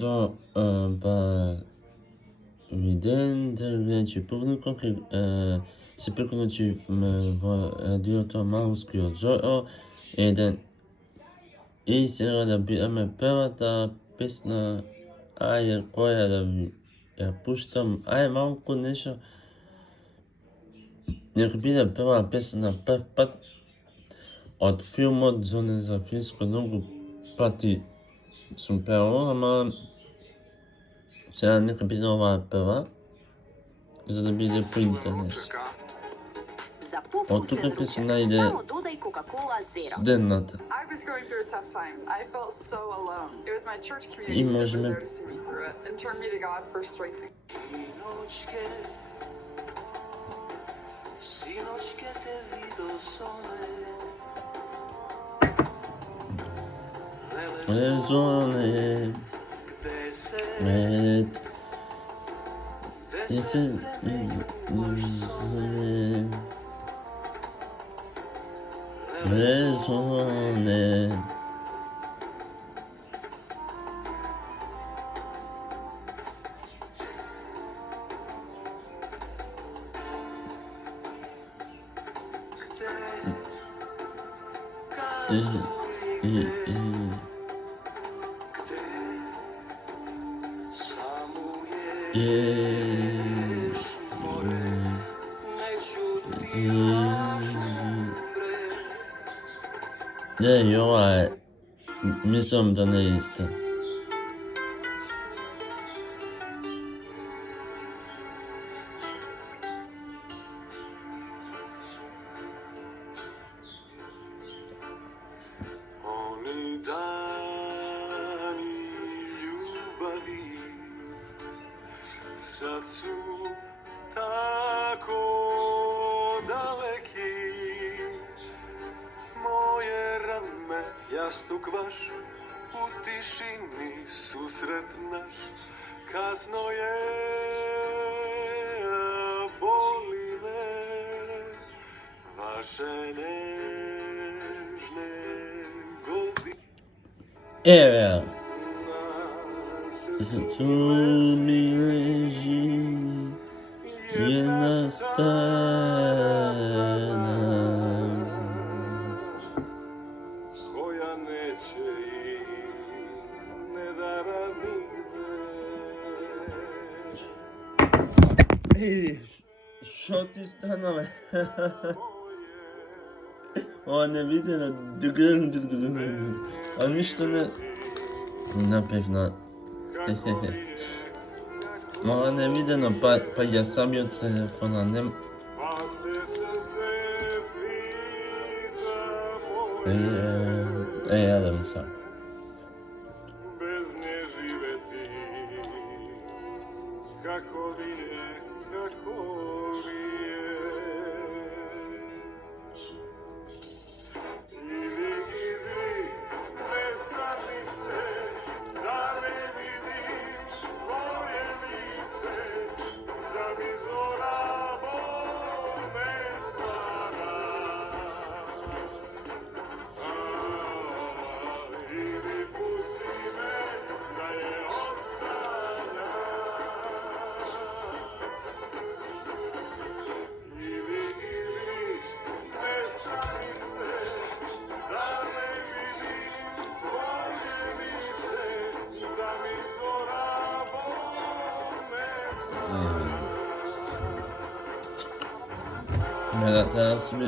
So, виден публико се приклучи во радиото Малскиот Зоро и сега да биеме првата песна, ајде која да ви ја пуштам, малку нешто, нека биде прва песна прв пат од филмот Зоне за филмско, многу пати сум пеал, ама сега нека биде оваа прва, за да биде поинтересно. Од тука ќе се најде студената. И можеме Резоне мед Резоне Не, ова е, мислам да не е исто. Sad su tako daleki, moje rame, jastuk vaš, u tišini susret naš, kasno je, boli me, vaše nežne godine. Evo, tu mi leži jedna stana koja neće iz nedara nigde. Шо ти стана, бе? Ова не видено. А ништо не напевна. Мала не видено, па ја самиот телефона не... Јадем сам. Без не живети, како ли е, како ли е. Иди, месанице, да не видим твое лице, да ми зора не стара. Иди, пусти ме, да ја отстана. Иди, месанице, да не видим твое лице, да ми зора не стара. Мера teraz mi...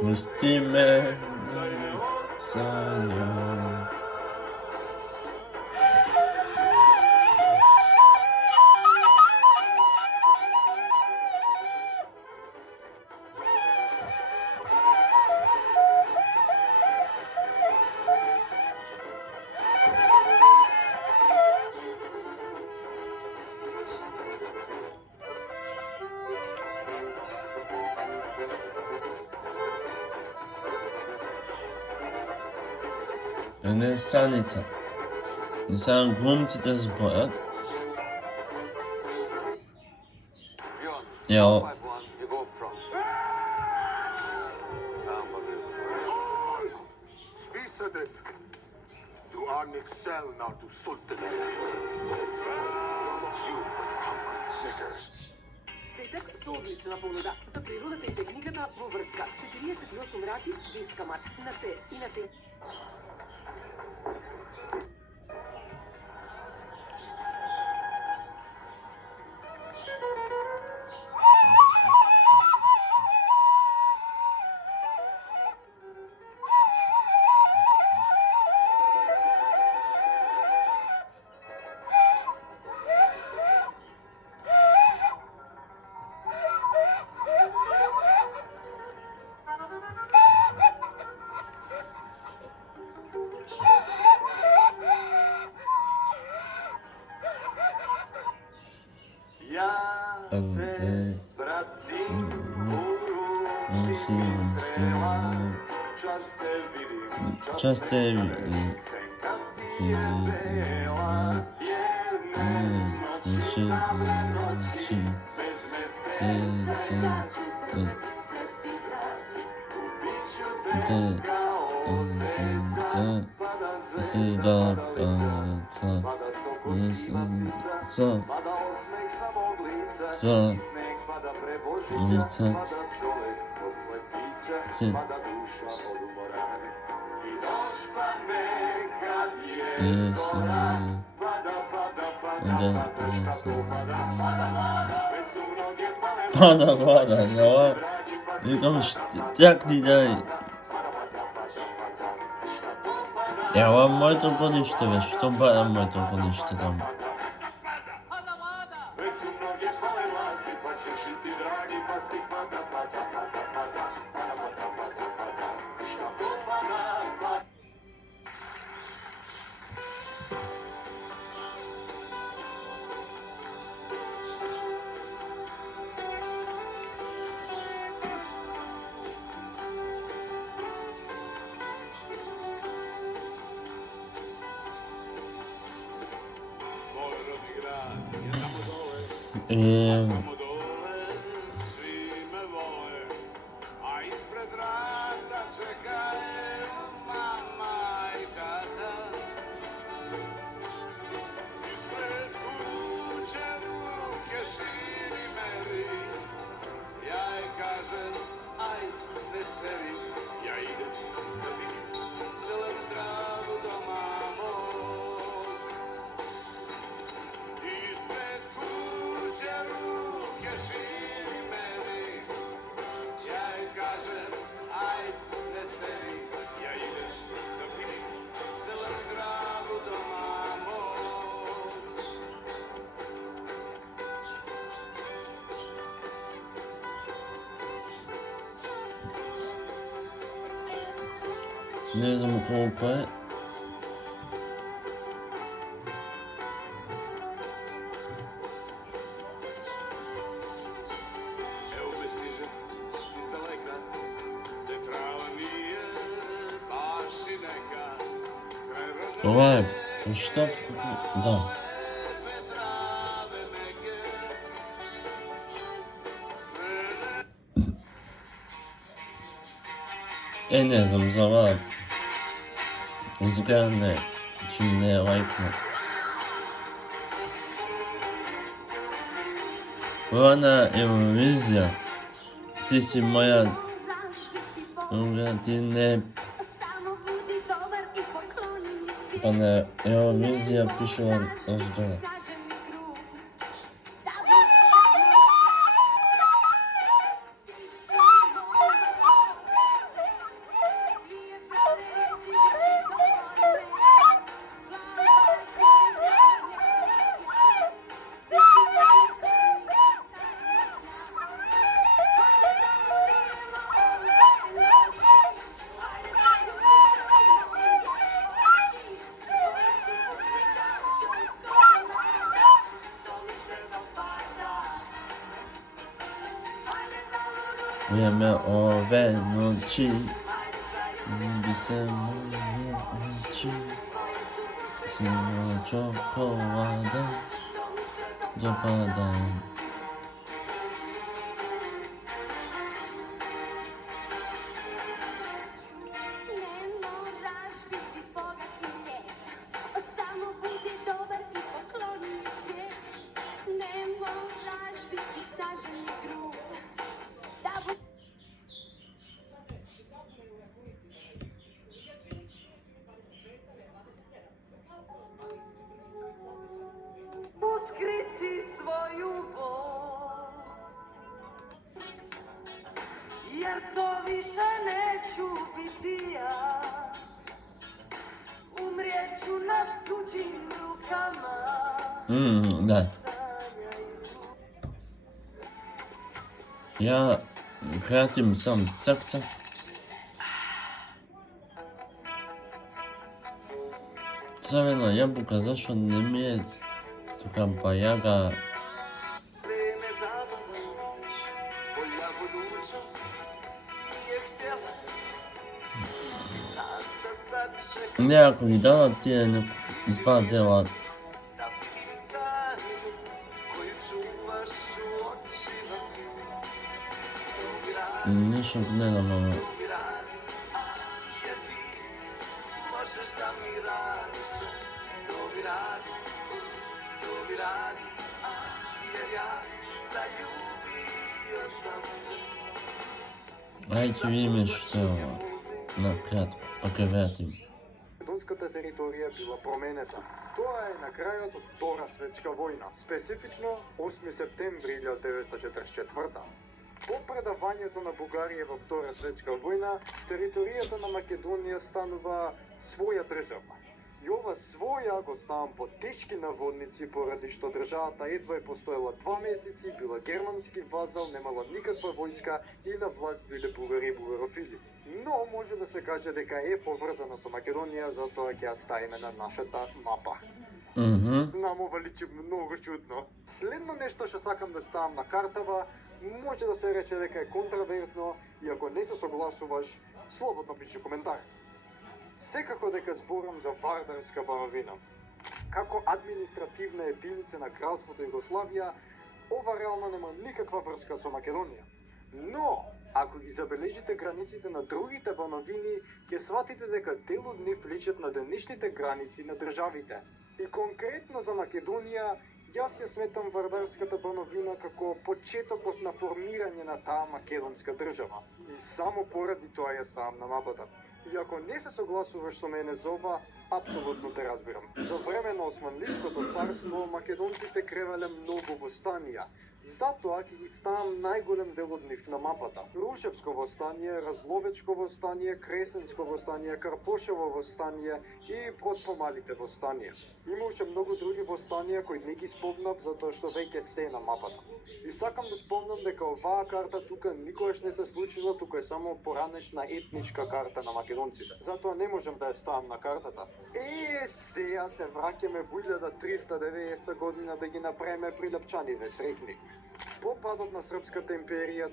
Pusti me, sanjo. Ренесаница. И сега глумците зборат. Ја, Spisedet, du are an excel now to Сетак со одлична понуда за природата и техниката во врска 48 рати без камат на се и на цен. Pada, no. Викам, як ни дай. Ева моето годиште, бе, што бара моето годиште там? Не знам колко е. Това е площадка, да. Не знам, за това изгледане, че не е лайкнат. Това на Евровизия, ти си моя... Ти не... Pa na Eurovizija pišela rozdora. Wiemy o Venuci, bisemo Venuci, siamo cioccolato, dopada. Не можеш biti bogat i lijep, samo budi Да. Ја кратим сам цак-цак. Црвена јабука, зашо не ми е тука бајага? Време забава, полја будуćност nije htjela nas da sačeka Не, ако ги дадат тие два дела, da pitanje koju čuvaš u očima. To mi radi, нешто гледам, ама to mi radi, jer ti možeš da mi radiš sve. To mi radi, jer ja zaljubio sam se. ајде ќе видиме што е ова. На кратко, ако ја вратим. Македонската територија била променета. Тоа е на крајот од Втора светска војна, специфично 8 септември 1944. По предавањето на Бугарија во Втора светска војна, територијата на Македонија станува своја држава. И ова своја го ставам под тешки наводници поради што државата едва е постоела 2 месеци, била германски вазал, немала никаква војска и на власт биле бугари и бугарофили. Но може да се каже дека е поврзана со Македонија, затоа ќе ја ставиме на нашата мапа. Знам, ова личи многу чудно. Следно нешто што сакам да ставам на картава, може да се рече дека е контраверзно и ако не се согласуваш, слободно пиши коментар. Секако дека зборам за Вардарска бановина. Како административна единица на Кралството Југославија, ова реално нема никаква врска со Македонија. Но, ако ги забележите границите на другите бановини, ќе сватите дека дел од нив личат на денешните граници на државите. И конкретно за Македонија, јас ја сметам Вардарската бановина како почетокот на формирање на таа македонска држава. И само поради тоа ја ставам на мапата. И ако не се согласуваш со мене за ова, апсолутно те разбирам. За време на Османлиското царство, македонците кревеле многу востанија. Затоа ќе ги ставам најголем дел од нив на мапата. Рушевско востание, Разловечко востание, Кресенско востание, Карпошево востание и подпомалите востанија. Имаше многу други востанија кои не ги спомнав затоа што веќе се на мапата. И сакам да спомнам дека оваа карта тука никогаш не се случила, тука е само поранешна етничка карта на македонците. Затоа не можам да ја ставам на картата. Сега се враќаме во 1390 година да ги направиме прилепчаниве срекни. По падот на Српската империја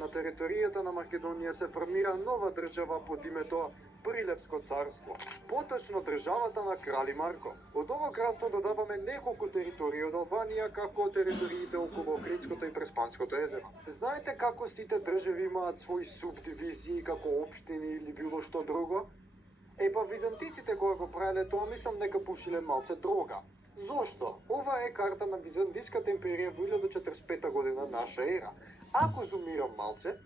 на територијата на Македонија се формира нова држава под името Прилепско царство. Поточно државата на Крали Марко. Од ово кралство додаваме неколку територии од Албанија, како териториите околу Охридското и Преспанското езеро. Знаете како сите држави имаат своји субдивизии, како општини или било што друго? Па византиците кога го правеле тоа, мислам дека пушиле малце дрога. Зошто? Ова е карта на Византиската империја во 1045 година наша ера. Ако зумирам малце,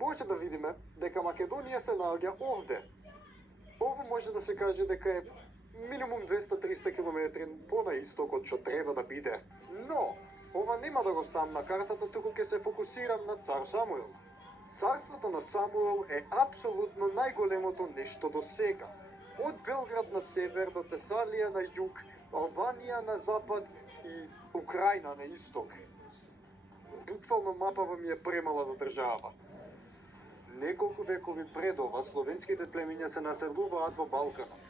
може да видиме дека Македонија се наоѓа овде. Ово може да се каже дека е минимум 200-300 км по на исток од што треба да биде. Но, ова нема да го ставам на картата, туку ќе се фокусирам на цар Самуил. Царството на Самуил е апсолутно најголемото нешто до сега. Од Белград на север до Тесалија на југ, Албанија на запад и Украина на исток. Буквално мапава ми е премала за држава. Неколку векови пред ова, словенските племиња се населуваат во Балканот.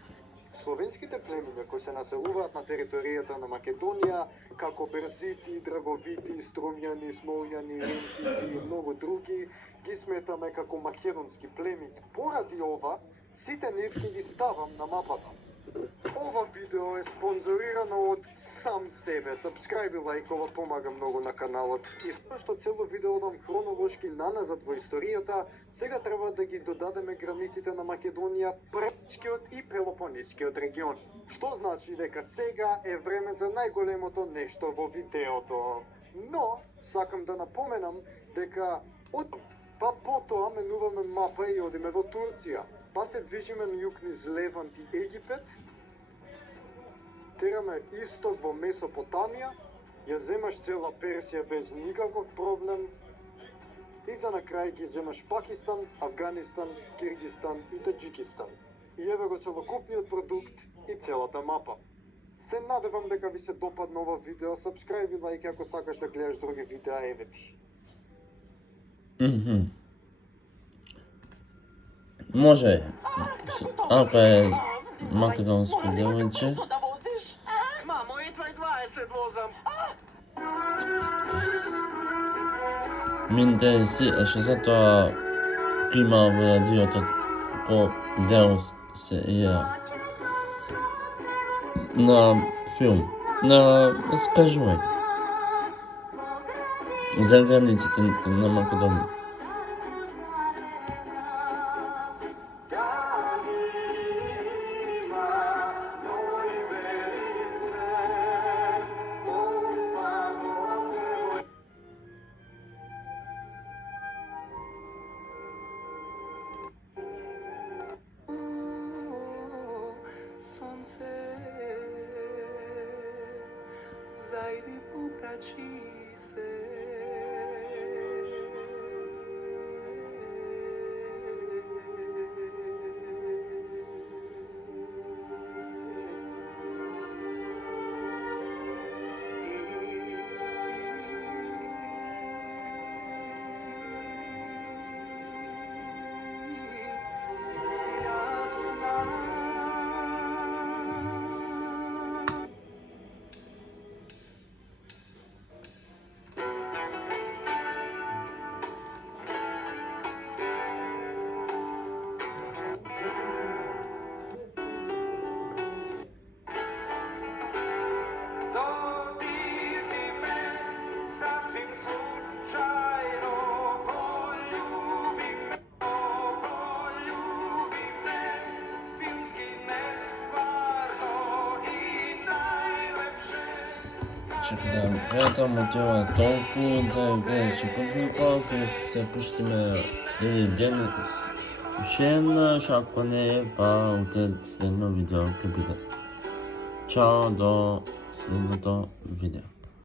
Словенските племиња кои се населуваат на територијата на Македонија, како Берзити, Драговити, Струмјани, Смолјани, Ренкити и многу други, ги сметаме како македонски племиња. Поради ова, сите нив ќе ги ставам на мапата. Ова видео е спонзорирано од сам себе. Сабскрајби, лајкова помага многу на каналот. И што цело видео одам хронолошки наназад во историјата, сега треба да ги додадеме границите на Македонија, Пречкиот и Пелопонескиот регион. Што значи дека сега е време за најголемото нешто во видеото. Но, сакам да напоменам дека па потоа менуваме мапа и одиме во Турција. Па се движиме на југ низ Левант и Египет, тераме исток во Месопотамија, ја земаш цела Персија без никаков проблем и за на крај ги земаш Пакистан, Афганистан, Киргистан и Таџикистан. и еве го целокупниот продукт и целата мапа. Се надевам дека ви се допадна ова видео, сабскрајби, лајк ако сакаш да гледаш други видеа, еве ти. Може, ако е македонско девојче, Мамо, и 20 возам. ми интересираше затоа има во радиото ко дел се ја на филм, на скажување за границите на Македонија. Сонце, зајди попрачи се. Sasvim slučajno poljubi me, filmski nestvarno i najlepše. Чекај да гледам од ова толку да гледаше публика, се пуштиме или ден уште еднаш, ако не па утре следно видео ќе биде. Чао до следното видео.